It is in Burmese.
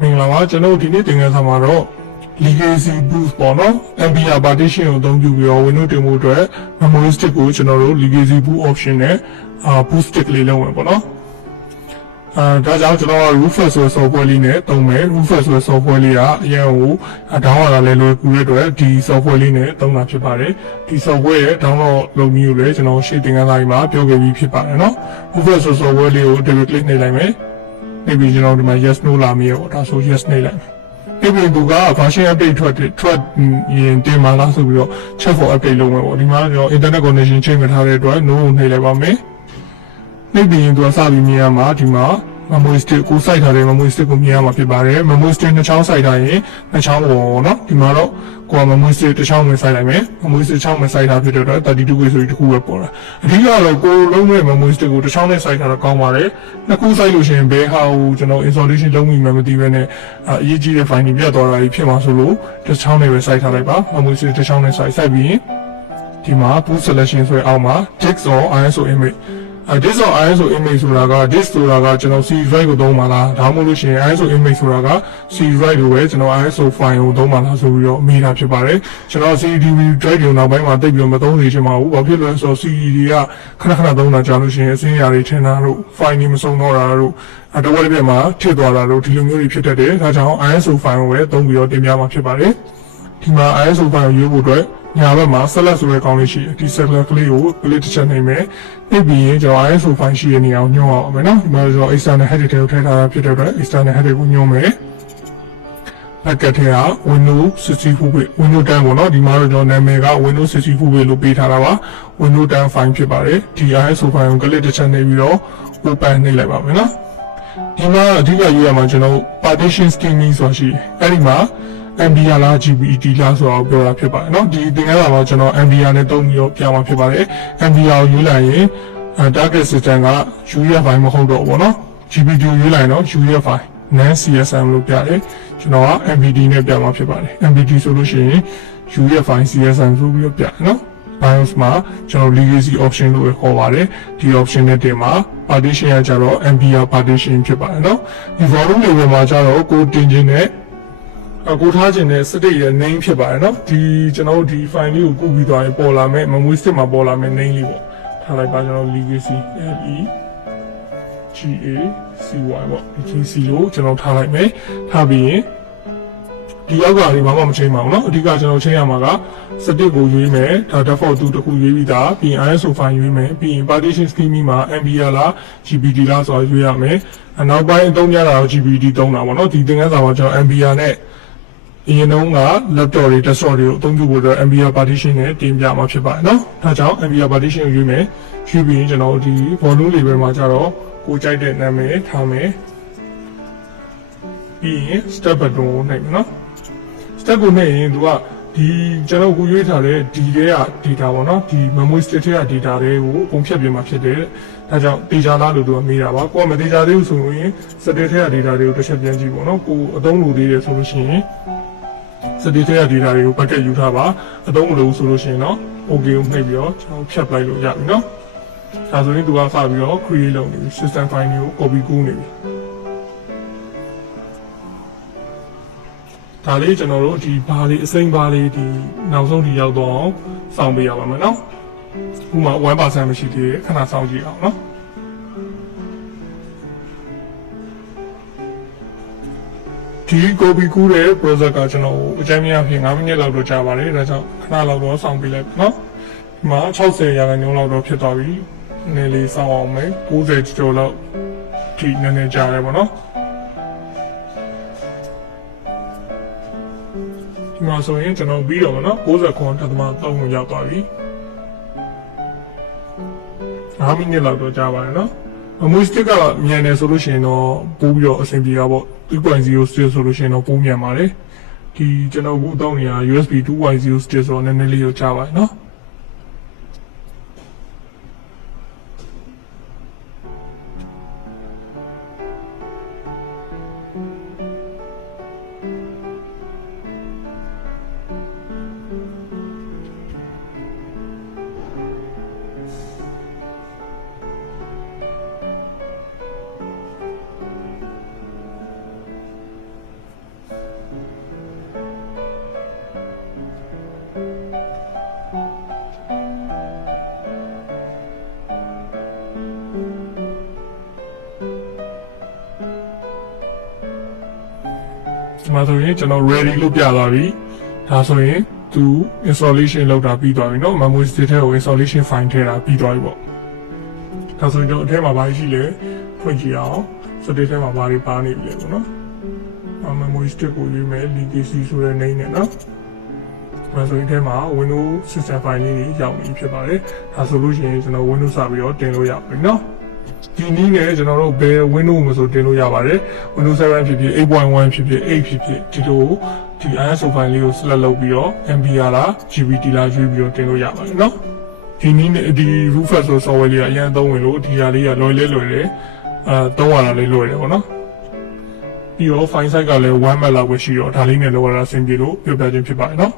မင်္ဂလာပါကျွန်တော်ဒီနေ့သင်ခန်းစာမှာတော့ legacy boost ပေါ့နော် MBR partition ကိုအသုံးပြုပြီးတော့ Windows တင်ဖို့အတွက် memory stick ကိုကျွန်တော်တို့ legacy boost option နဲ့boost stick လေးလုံးဝင်ပေါ့နော်ဒါကြောင့်ကျွန်တော်က Rufus ဆိုတဲ့ software လေးနဲ့သုံးမယ် Rufus ဆိုတဲ့ software လေးကအရင်ကို download လာလဲလွယ်ကူတဲ့အတွက်ဒီ software လေးနဲ့သုံးတာဖြစ်ပါတယ်ဒီ software ရဲ့ download လုပ်နည်းကိုလည်းကျွန်တော်ရှေ့သင်ခန်းစာကြီးမှာပြောခဲ့ပြီးဖြစ်ပါတယ်နော် Rufus ဆိုတဲ့ software လေးကို double click နှိပ်လိုက်မယ်နှိပ်ပြီးကျွန်တော်ဒီမှာ yes no လာမယ်ပေါ့ဒါဆို yes နှိပ်လိုက်မယ်ဒီပြင်သူက version update ထွက်ရင်တင်မှာလားဆိုပြီးတော့ check for update လုပ်မယ်ပေါ့ဒီမှာကျွန်တော် internet connection ချိန်မထားတဲ့အတွက် no ကိုနှိပ်လိုက်ပါမယ်နှိပ်ပြီးရင်သူကစပြီးမြင်ရမှာဒီမှာ memory stick ကိုစိုက်ထားတဲ့ memory stick ကိုမြင်ရမှာဖြစ်ပါတယ် memory stick နှစ်ချောင်းစိုက်ထားရင်နှစ်ချောင်းပေါ့နော်ဒီမှာတော့ကိုက memory stick တစ်ချောင်းဝင်စိုက်လိုက်မယ် memory stick တစ်ချောင်းဝင်စိုက်ထားဖြစ်တဲ့အတွက်32 GB ဆိုပြီးတစ်ခုပဲပေါ်တာအဓိကတော့ကိုလုံးမဲ့ memory stick ကိုတစ်ချောင်းနဲ့စိုက်ထားတော့ကောင်းပါတယ်နှစ်ခုစိုက်လို့ရှိရင်ဘယ်ဟာကိုကျွန်တော် installation လုပ်မိမှမသိဘဲနဲ့အရေးကြီးတဲ့ file တွေပြတ်သွားတာဖြစ်မှာဆိုလို့တစ်ချောင်းနဲ့ပဲစိုက်ထားလိုက်ပါ memory stick တစ်ချောင်းနဲ့စိုက်ပြီးရင်ဒီမှာ boot selection ဆိုတဲ့အောက်မှာ disk or ISO image disk or ISO image ဆိုတာက disk ဆိုတာကကျွန်တော် CD drive ကိုသုံးပါလားဒါမှမဟုတ်လို့ရှိရင် ISO image ဆိုတာက CD drive ကိုပဲကျွန်တော် ISO file ကိုသုံးပါလားဆိုပြီးတော့မေးတာဖြစ်ပါတယ်ကျွန်တော် CD drive တွေနောက်ပိုင်းမှာတိတ်ပြီးတော့မသုံးနေချင်ပါဘူးဘာဖြစ်လို့လဲဆိုတော့ CD တွေကခဏခဏသုံးတာကြာလို့ရှိရင်အစင်းအရာတွေထင်တာတို့ file တွေမစုံတော့တာတို့တဝက်တစ်ပြက်မှာထစ်သွားတာတို့ဒီလိုမျိုးတွေဖြစ်တတ်တယ်ဒါကြောင့် ISO file ကိုပဲသုံးပြီးတော့တင်ပြမှာဖြစ်ပါတယ်ဒီမှာ ISO file ကိုရွေးဖို့အတွက်ညာဘက်မှာ select ဆိုတဲ့ကောင်းလေးရှိတယ်ဒီ select ကလေးကို click တစ်ချက်နှိပ်မယ်နှိပ်ပြီးရင်ကျွန်တော် ISO file ရှိတဲ့နေရာကိုညွှန်းအောင်မယ်နော်ဒီမှာကျွန်တော် external header တွေကိုထည့်ထားတာဖြစ်တဲ့အတွက် external header ကိုညွှန်းမယ်လက်ကထဲက Windows 64 bit Windows 10ပေါ့နော်ဒီမှာတော့ကျွန်တော်နာမည်က Windows 64 bit လို့ပေးထားတာပါ Windows 10 file ဖြစ်ပါတယ်ဒီ ISO file ကို click တစ်ချက်နှိပ်ပြီးတော့ open နှိပ်လိုက်ပါမယ်နော်ဒီမှာအဓိကရေးရမှာကျွန်တော် partition scheme ဆိုတာရှိတယ်အဲ့ဒီမှာ MBR လား GBET လားဆိုတော့ပြောတာဖြစ်ပါတယ်เนาะဒီသင်ခန်းစာမှာကျွန်တော် MBR နဲ့တုံးပြီးတော့ပြောင်းမှာဖြစ်ပါတယ် MBR ကိုရွေးလိုက်ရင် target system က UEFI မဟုတ်တော့ဘူးเนาะ GBET ကိုရွေးလိုက်တော့ UEFI non CSM လို့ပြတယ်ကျွန်တော်က MBD နဲ့ပြောင်းမှာဖြစ်ပါတယ် MBD ဆိုလို့ရှိရင် UEFI CSM ဆိုပြီးတော့ပြတယ်เนาะ BIOS မှာကျွန်တော် legacy option လို့ခေါ်ပါတယ်ဒီ option နဲ့တင်မှာ partition ကကြတော့ MBR partition ဖြစ်ပါတယ်เนาะဒီ volume level မှာကြတော့ကိုတင်ခြင်းနဲ့ကိုထားခြင်းနဲ့ state ရဲ့ name ဖြစ်ပါတယ်เนาะဒီကျွန်တော်တို့ဒီ file လေးကိုကူးပြီးသွားရင်ပေါ်လာမယ် memory stick မှာပေါ်လာမယ် name လေးပေါ့ထားလိုက်ပါကျွန်တော် legacy legacy ပေါ့ legacy ကိုကျွန်တော်ထားလိုက်မယ်ထားပြီးရင်ဒီအောက်ကလေးဘာမှမချိန်ပါဘူးเนาะအဓိကကျွန်တော်ချိန်ရမှာက state ကိုရွေးမယ်ဒါ default 2တစ်ခုရွေးပြီးသားပြီးရင် ISO file ရွေးမယ်ပြီးရင် partition scheme မှာ MBR လား GBD လားဆိုတာရွေးရမယ်နောက်ပိုင်းအသုံးများတာတော့ GBD သုံးတာပေါ့เนาะဒီသင်ခန်းစာမှာကျွန်တော် MBR နဲ့အရင်တုန်းက laptop တွေ desktop တွေကိုအသုံးပြုဖို့အတွက် MBR partition နဲ့တင်ပြမှာဖြစ်ပါတယ်เนาะဒါကြောင့် MBR partition ကိုရွေးမယ်ရွေးပြီးရင်ကျွန်တော်ဒီ volume level မှာကျတော့ကိုကြိုက်တဲ့နာမည်ထားမယ်ပြီးရင် step button ကိုနှိပ်မယ်เนาะ step ကိုနှိပ်ရင်သူကဒီကျွန်တော်ကိုရွေးထားတဲ့ဒီထဲက data ပေါ့နော်ဒီ memory stick ထဲက data တွေကိုပုံဖြတ်ပြမှာဖြစ်တယ်ဒါကြောင့် data လားလို့သူကမေးတာပါကိုကမ data သေးဘူးဆိုရင် stick ထဲက data တွေကိုတစ်ချက်ပြန်ကြည့်ပေါ့နော်ကိုအသုံးလိုသေးတယ်ဆိုလို့ရှိရင် stick ထဲက data တွေကို bucket ယူထားပါအသုံးမလိုဘူးဆိုလို့ရှိရင်တော့ okay ကိုနှိပ်ပြီးတော့ကျွန်တော်ဖြတ်လိုက်လို့ရပြီနော်ဒါဆိုရင်သူကစပြီးတော့ create လုပ်နေပြီ system file တွေကို copy ကူးနေပြီဒါလေးကျွန်တော်တို့ဒီဘာလေးအစိမ်းဘာလေးဒီနောက်ဆုံးဒီရောက်တော့စောင့်ပေးရပါမယ်နော်ဥမာ 1% မရှိသေးခဏစောင့်ကြည့်အောင်နော်ဒီ copy ကူးတဲ့ process ကကျွန်တော်အကြမ်းများဖြင့်9မိနစ်လောက်တော့ကြာပါတယ်ဒါကြောင့်ခဏလောက်တော့စောင့်ပေးလိုက်နော်ဒီမှာ60%လောက်တော့ဖြစ်သွားပြီနည်းလေးစောင့်အောင်မယ်90ကျော်လောက်ဒီနည်းနည်းကြာတယ်ပေါ့နော်ဒီမှာဆိုရင်ကျွန်တော်ပြီးတော့မနော်69.3ကိုရောက်သွားပြီ5မိနစ်လောက်တော့ကြာပါတယ်နော်memory stick ကမြန်တယ်ဆိုလို့ရှိရင်တော့ပိုးပြီးတော့အဆင်ပြေတာပေါ့ 2.0 stick ဆိုလို့ရှိရင်တော့ပိုးမြန်ပါတယ်ဒီကျွန်တော်အခုအသုံးနေတာ USB 2.0 stick ဆိုတော့နည်းနည်းလေးတော့ကြာပါတယ်နော် ဒီမှာဆိုရင်ကျွန်တော် ready လို့ပြသွားပြီဒါဆိုရင်သူ installation လုပ်တာပြီးသွားပြီเนาะ memory stick ထဲကို installation file ထည့်တာပြီးသွားပြီပေါ့ဒါဆိုရင်ကျွန်တော်အထဲမှာဘာရှိလဲဖွင့်ကြည့်အောင် stick ထဲမှာဘာတွေပါနေပြီလဲပေါ့နော် memory stick ကိုရွေးမယ် legacy ဆိုတဲ့ name နဲ့เนาะဒါဆိုရင်အထဲမှာ Windows system file လေးတွေရောက်နေဖြစ်ပါတယ်ဒါဆိုလို့ရှိရင်ကျွန်တော် Windows စပြီးတော့တင်လို့ရပြီเนาะဒီနည်းနဲ့ကျွန်တော်တို့ဘယ် Windows မဆိုတင်လို့ရပါတယ် Windows 7ဖြစ်ဖြစ် 8.1 ဖြစ်ဖြစ် 8ဖြစ်ဖြစ်ဒီလိုဒီ ISO file လေးကို select လုပ်ပြီးတော့ MB လား GBT လားရွေးပြီးတော့တင်လို့ရပါတယ်เนาะဒီနည်းနဲ့ဒီ Rufus ဆို software လေးကအရင်သုံးဝင်လို့ဒီဟာလေးကလွယ်တယ်သုံးရတာလေးလွယ်တယ်ပေါ့နော်ပြီးတော့ file size ကလည်း1 MB လောက်ပဲရှိတော့ဒါလေးနဲ့လောက်ရတာအဆင်ပြေလို့ပြောပြခြင်းဖြစ်ပါတယ်เนาะ